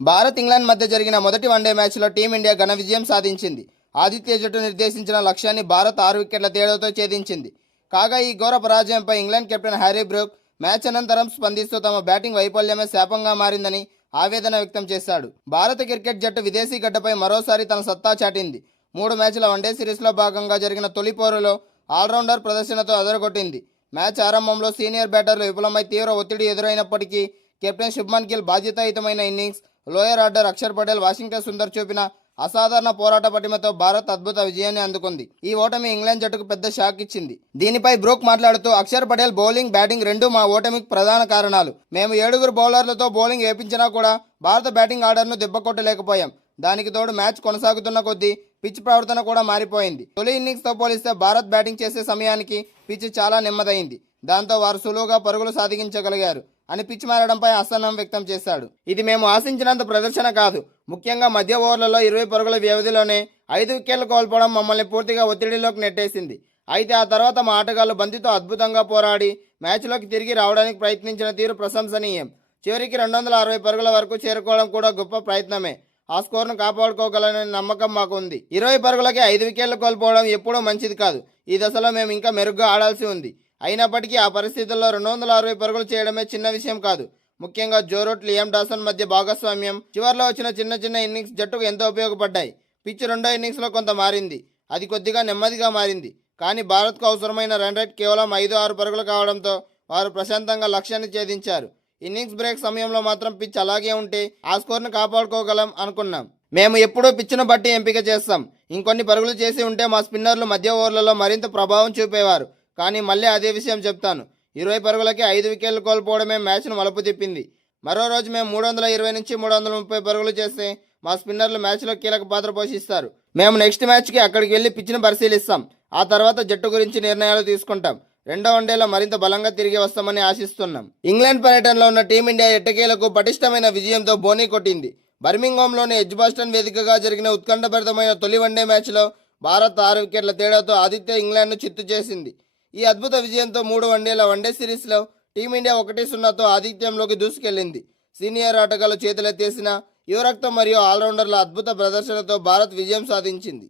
Bharat England మధ్య జరిగిన మొదటి వన్డే మ్యాచ్లో టీమిండియా ఘన విజయం సాధించింది. ఆతిథ్య జట్టు నిర్దేశించిన లక్ష్యాన్ని భారత్ 6 వికెట్ల తేడాతో ఛేదించింది. కాగా ఈ ఘోర పరాజయంపై England captain Harry Brook match అనంతరం స్పందిస్తూ తమ బ్యాటింగ్ వైఫల్యమే శాపంగా మారిందని ఆవేదన వ్యక్తం చేశాడు. భారత క్రికెట్ జట్టు విదేశీ గడ్డపై మరోసారి తన సత్తా చాటింది. 3 మ్యాచ్ల వన్డే సిరీస్లో భాగంగా జరిగిన తొలి పోరులో ఆల్రౌండర్ ప్రదర్శనతో అదరగొట్టింది. మ్యాచ్ ఆరంభంలో సీనియర్ బ్యాటర్లు విఫలమై తీవ్ర ఒత్తిడి ఎదురైనప్పటికీ కెప్టెన్ శుభ్మన్ గిల్ బాధ్యతాయుతమైన innings, lower order Akshar Patel, Washington Sundar చూపిన అసాధారణ పోరాట పటిమతో భారత్ అద్భుత విజయాన్ని అందుకుంది. ఈ ఓటమి ఇంగ్లాండ్ జట్టుకు పెద్ద షాక్ ఇచ్చింది. దీనిపై బ్రూక్ మాట్లాడుతూ, అక్షర్ పటేల్ బౌలింగ్, బ్యాటింగ్ రెండూ మా ఓటమికి ప్రధాన కారణాలు. మేము 7 బౌలర్లతో బౌలింగ్ వేపించినా కూడా భారత బ్యాటింగ్ ఆర్డర్ను దెబ్బకొట్టలేకపోయాం. దానికి తోడు మ్యాచ్ కొనసాగుతున్న కొద్దీ పిచ్ ప్రవర్తన కూడా మారిపోయింది. తొలి ఇన్నింగ్స్తో పోలిస్తే భారత్ బ్యాటింగ్ చేసే సమయానికి పిచ్ చాలా నెమ్మదైంది. దాంతో వారు సులువుగా పరుగులు సాధించగలిగారు అని పిచ్ మారడంపై అసహనం వ్యక్తం చేశాడు. ఇది మేము ఆశించినంత ప్రదర్శన కాదు. ముఖ్యంగా మధ్య ఓవర్లలో 20 పరుగుల వ్యవధిలోనే 5 వికెట్లు కోల్పోవడం మమ్మల్ని పూర్తిగా ఒత్తిడిలోకి నెట్టేసింది. అయితే ఆ తర్వాత మా ఆటగాళ్లు బంతితో అద్భుతంగా పోరాడి మ్యాచ్లోకి తిరిగి రావడానికి ప్రయత్నించిన తీరు ప్రశంసనీయం. చివరికి 260 పరుగుల వరకు చేరుకోవడం కూడా గొప్ప ప్రయత్నమే. ఆ స్కోర్ను కాపాడుకోగలననే నమ్మకం మాకు ఉంది. 20 పరుగులకి 5 వికెట్లు కోల్పోవడం ఎప్పుడూ మంచిది కాదు. ఈ దశలో మేము ఇంకా మెరుగ్గా ఆడాల్సి ఉంది. అయినప్పటికీ ఆ పరిస్థితుల్లో 260 పరుగులు చేయడమే చిన్న విషయం కాదు. ముఖ్యంగా జో రూట్, లియామ్ డాసన్ మధ్య భాగస్వామ్యం, చివర్లో వచ్చిన చిన్న ఇన్నింగ్స్ జట్టుకు ఎంతో ఉపయోగపడ్డాయి. పిచ్ రెండో ఇన్నింగ్స్లో కొంత మారింది. అది కొద్దిగా నెమ్మదిగా మారింది. కానీ భారత్కు అవసరమైన రన్ రేట్ కేవలం 5-6 పరుగులు కావడంతో వారు ప్రశాంతంగా లక్ష్యాన్ని ఛేదించారు. ఇన్నింగ్స్ బ్రేక్ సమయంలో మాత్రం పిచ్ అలాగే ఉంటే ఆ స్కోర్ను కాపాడుకోగలం అనుకున్నాం. మేము ఎప్పుడూ పిచ్చును బట్టి ఎంపిక చేస్తాం. ఇంకొన్ని పరుగులు చేసి ఉంటే మా స్పిన్నర్లు మధ్య ఓవర్లలో మరింత ప్రభావం చూపేవారు. కానీ మళ్ళీ అదే విషయం చెప్తాను, 20 పరుగులకి 5 వికెట్లు కోల్పోవడమే మ్యాచ్ను మలుపు తిప్పింది. మరో రోజు మేము 320 నుంచి 330 పరుగులు చేస్తే మా స్పిన్నర్లు మ్యాచ్లో కీలక పాత్ర పోషిస్తారు. మేము నెక్స్ట్ మ్యాచ్కి అక్కడికి వెళ్ళి పిచ్ను పరిశీలిస్తాం. ఆ తర్వాత జట్టు గురించి నిర్ణయాలు తీసుకుంటాం. రెండో వన్డేలో మరింత బలంగా తిరిగి వస్తామని ఆశిస్తున్నాం. ఇంగ్లాండ్ పర్యటనలో ఉన్న టీమిండియా ఎట్టకేలకు పటిష్టమైన విజయంతో బోనీ కొట్టింది. బర్మింగ్హామ్లోని ఎడ్జ్బాస్టన్ వేదికగా జరిగిన ఉత్కంఠభరితమైన తొలి వన్డే మ్యాచ్లో భారత్ 6 వికెట్ల తేడాతో ఆతిథ్య ఇంగ్లాండ్ను చిత్తు చేసింది. ఈ అద్భుత విజయంతో 3 వన్డేల వన్డే సిరీస్లో టీమిండియా 1-0తో ఆతిథ్యంలోకి దూసుకెళ్లింది. సీనియర్ ఆటగాళ్లు చేతులెత్తేసిన యువరక్తం మరియు ఆల్రౌండర్ల అద్భుత ప్రదర్శనతో భారత్ విజయం సాధించింది.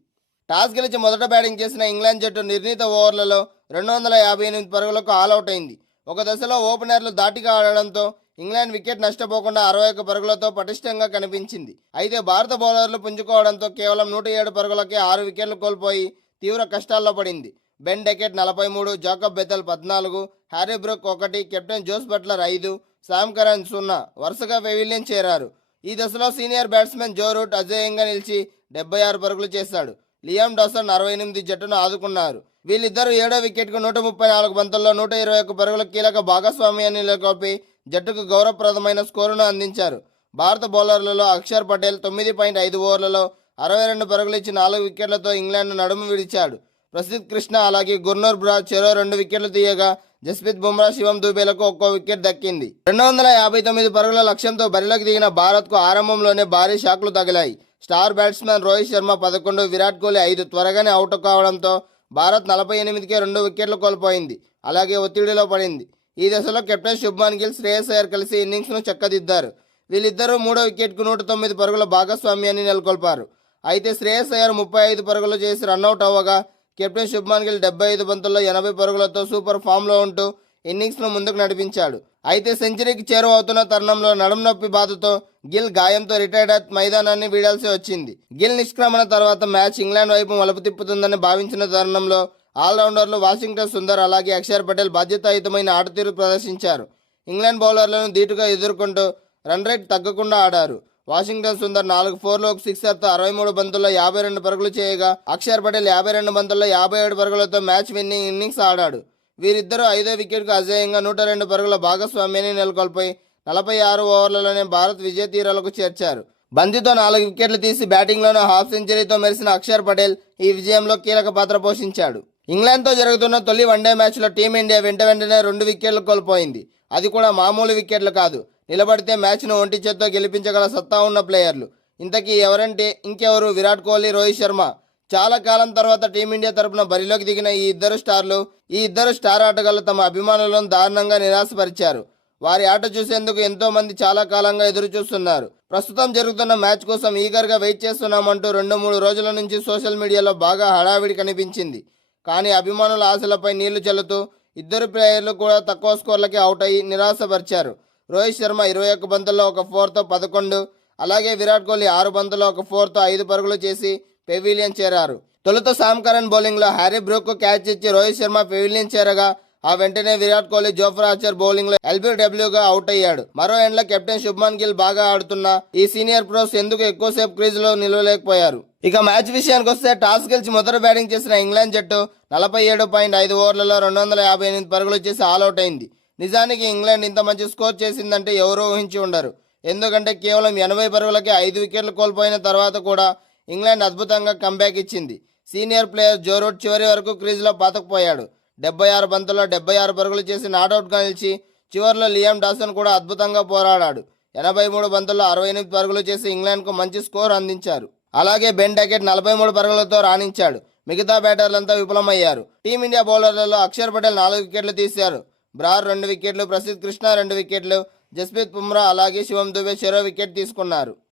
టాస్ గెలిచి మొదట బ్యాటింగ్ చేసిన ఇంగ్లాండ్ జట్టు నిర్ణీత ఓవర్లలో 258 పరుగులకు ఆల్అవుట్ అయింది. ఒక దశలో ఓపెనర్లు ధాటిగా ఆడడంతో ఇంగ్లాండ్ వికెట్ నష్టపోకుండా 61 పరుగులతో పటిష్టంగా కనిపించింది. అయితే భారత బౌలర్లు పుంజుకోవడంతో కేవలం 107 పరుగులకే 6 వికెట్లు కోల్పోయి తీవ్ర కష్టాల్లో పడింది. Ben Duckett 43, Jacob Bethell 14, Harry Brook 1, captain Jos Buttler 5, Sam Curran 0 వరుసగా పెవిలియన్ చేరారు. ఈ దశలో సీనియర్ బ్యాట్స్మెన్ జో రూట్ అజేయంగా నిలిచి 76 పరుగులు చేశాడు. లియామ్ డాసన్ 68 జట్టును ఆదుకున్నారు. వీళ్ళిద్దరూ 7వ వికెట్కు 134 బంతుల్లో 121 పరుగుల కీలక భాగస్వామ్యాన్ని నెలకొల్పి జట్టుకు గౌరవప్రదమైన స్కోరును అందించారు. భారత బౌలర్లలో అక్షర్ పటేల్ 9.5 ఓవర్లలో 62 పరుగులు ఇచ్చి 4 వికెట్లతో ఇంగ్లాండ్ను నడుము విడిచాడు. ప్రసిద్ధ్ కృష్ణ అలాగే గుర్నూర్ బ్రా చెరో 2 వికెట్లు తీయగా జస్ప్రీత్ బుమ్రా, శివం దూబేలకు ఒక్కో వికెట్ దక్కింది. 259 పరుగుల లక్ష్యంతో బరిలోకి దిగిన భారత్కు ఆరంభంలోనే భారీ షాక్లు తగిలాయి. స్టార్ బ్యాట్స్మెన్ రోహిత్ శర్మ 11, విరాట్ కోహ్లీ 5 త్వరగానే అవుట్ కావడంతో భారత్ 48కే 2 వికెట్లు కోల్పోయింది. అలాగే ఒత్తిడిలో పడింది. ఈ దశలో కెప్టెన్ శుభ్మన్ గిల్, శ్రేయస్ అయ్యర్ కలిసి ఇన్నింగ్స్ను చక్కదిద్దారు. వీళ్ళిద్దరూ 3వ వికెట్కు 109 పరుగుల భాగస్వామ్యాన్ని నెలకొల్పారు. అయితే శ్రేయస్ అయ్యర్ 35 పరుగులు చేసి రన్అట్ అవ్వగా కెప్టెన్ శుభ్మన్ గిల్ 75 బంతుల్లో 80 పరుగులతో సూపర్ ఫామ్లో ఉంటూ ఇన్నింగ్స్ను ముందుకు నడిపించాడు. అయితే సెంచరీకి చేరువవుతున్న తరుణంలో నడుము నొప్పి బాధతో గిల్ గాయంతో రిటైర్డ్ మైదానాన్ని వీడాల్సి వచ్చింది. గిల్ నిష్క్రమణ తర్వాత మ్యాచ్ ఇంగ్లాండ్ వైపు మలుపు తిప్పుతుందని భావించిన తరుణంలో ఆల్రౌండర్లు వాషింగ్టన్ సుందర్ అలాగే అక్షర్ పటేల్ బాధ్యతాయుతమైన ఆటతీరు ప్రదర్శించారు. ఇంగ్లాండ్ బౌలర్లను ధీటుగా ఎదుర్కొంటూ రన్ రేట్ తగ్గకుండా ఆడారు. వాషింగ్టన్ సుందర్ 4 4లు 1 సిక్సర్తో 63 బంతుల్లో 52 పరుగులు చేయగా అక్షర్ పటేల్ 52 బంతుల్లో 57 పరుగులతో మ్యాచ్ విన్నింగ్ ఇన్నింగ్స్ ఆడాడు. వీరిద్దరూ 5వ వికెట్కు అజేయంగా 102 పరుగుల భాగస్వామ్యాన్ని నెలకొల్పి 46 ఓవర్లలోనే భారత్ విజయ తీరాలకు చేర్చారు. బంతితో 4 వికెట్లు తీసి బ్యాటింగ్లోనే హాఫ్ సెంచరీతో మెరిసిన అక్షర్ పటేల్ ఈ విజయంలో కీలక పాత్ర పోషించాడు. ఇంగ్లాండ్తో జరుగుతున్న తొలి వన్డే మ్యాచ్లో టీమిండియా వెంటనే 2 వికెట్లు కోల్పోయింది. అది కూడా మామూలు వికెట్లు కాదు. నిలబడితే మ్యాచ్ను ఒంటి చేత్తో గెలిపించగల సత్తా ఉన్న ప్లేయర్లు. ఇంతకీ ఎవరంటే ఇంకెవరు, విరాట్ కోహ్లీ, రోహిత్ శర్మ. చాలా కాలం తర్వాత టీమిండియా తరపున బరిలోకి దిగిన ఈ ఇద్దరు స్టార్ ఆటగాళ్లు తమ అభిమానులను దారుణంగా నిరాశపరిచారు. వారి ఆట చూసేందుకు ఎంతో మంది చాలా కాలంగా ఎదురు చూస్తున్నారు. ప్రస్తుతం జరుగుతున్న మ్యాచ్ కోసం ఈగర్గా వెయిట్ చేస్తున్నామంటూ 2-3 రోజుల నుంచి సోషల్ మీడియాలో బాగా హడావిడి కనిపించింది. కానీ అభిమానుల ఆశలపై నీళ్లు చల్లుతూ ఇద్దరు ప్లేయర్లు కూడా తక్కువ స్కోర్లకి అవుట్ అయ్యి నిరాశపరిచారు. రోహిత్ శర్మ 21 బంతుల్లో ఒక 4తో 11, అలాగే విరాట్ కోహ్లీ 6 బంతుల్లో ఒక 4తో 5 పరుగులు చేసి పెవిలియన్ చేరారు. తొలుత సామ్ కరణ్ బౌలింగ్లో హ్యారీ బ్రూక్కు క్యాచ్ ఇచ్చి రోహిత్ శర్మ పెవిలియన్ చేరగా ఆ వెంటనే Virat Kohli Jofra Archer bowling లో ఎల్బిడబ్ల్యూగా అవుట్ అయ్యాడు. మరో ఎండ్ల కెప్టెన్ శుభ్మన్ గిల్ బాగా ఆడుతున్నా ఈ సీనియర్ ప్రోస్ ఎందుకు ఎక్కువసేపు క్రీజ్ లో నిలవలేకపోయారు. ఇక మ్యాచ్ విషయానికి వస్తే టాస్ గెలిచి మొదట బ్యాటింగ్ చేసిన ఇంగ్లాండ్ జట్టు 47.5 ఓవర్లలో 258 పరుగులు చేసి ఆల్అౌట్ అయింది. నిజానికి ఇంగ్లాండ్ ఇంత మంచి స్కోర్ చేసిందంటే ఎవరూ ఊహించి ఉండరు. ఎందుకంటే కేవలం 80 పరుగులకే 5 వికెట్లు కోల్పోయిన తర్వాత కూడా ఇంగ్లాండ్ అద్భుతంగా కంబ్యాక్ ఇచ్చింది. సీనియర్ ప్లేయర్ జో రూట్ చివరి వరకు క్రీజ్లో పాతకుపోయాడు. 76 బంతుల్లో 76 పరుగులు చేసి నాటౌట్గా నిలిచి చివరిలో లియామ్ డాసన్ కూడా అద్భుతంగా పోరాడాడు. 83 బంతుల్లో 68 పరుగులు చేసి ఇంగ్లాండ్కు మంచి స్కోర్ అందించారు. అలాగే బెన్ డకెట్ 43 పరుగులతో రాణించాడు. మిగతా బ్యాటర్లంతా విఫలమయ్యారు. టీమిండియా బౌలర్లలో అక్షర్ పటేల్ 4 వికెట్లు తీశారు. బ్రార్ 2 వికెట్లు, ప్రసిద్ధ్ కృష్ణ 2 వికెట్లు, జస్ప్రీత్ బుమ్రా అలాగే శివం దుబే చెరో వికెట్ తీసుకున్నారు.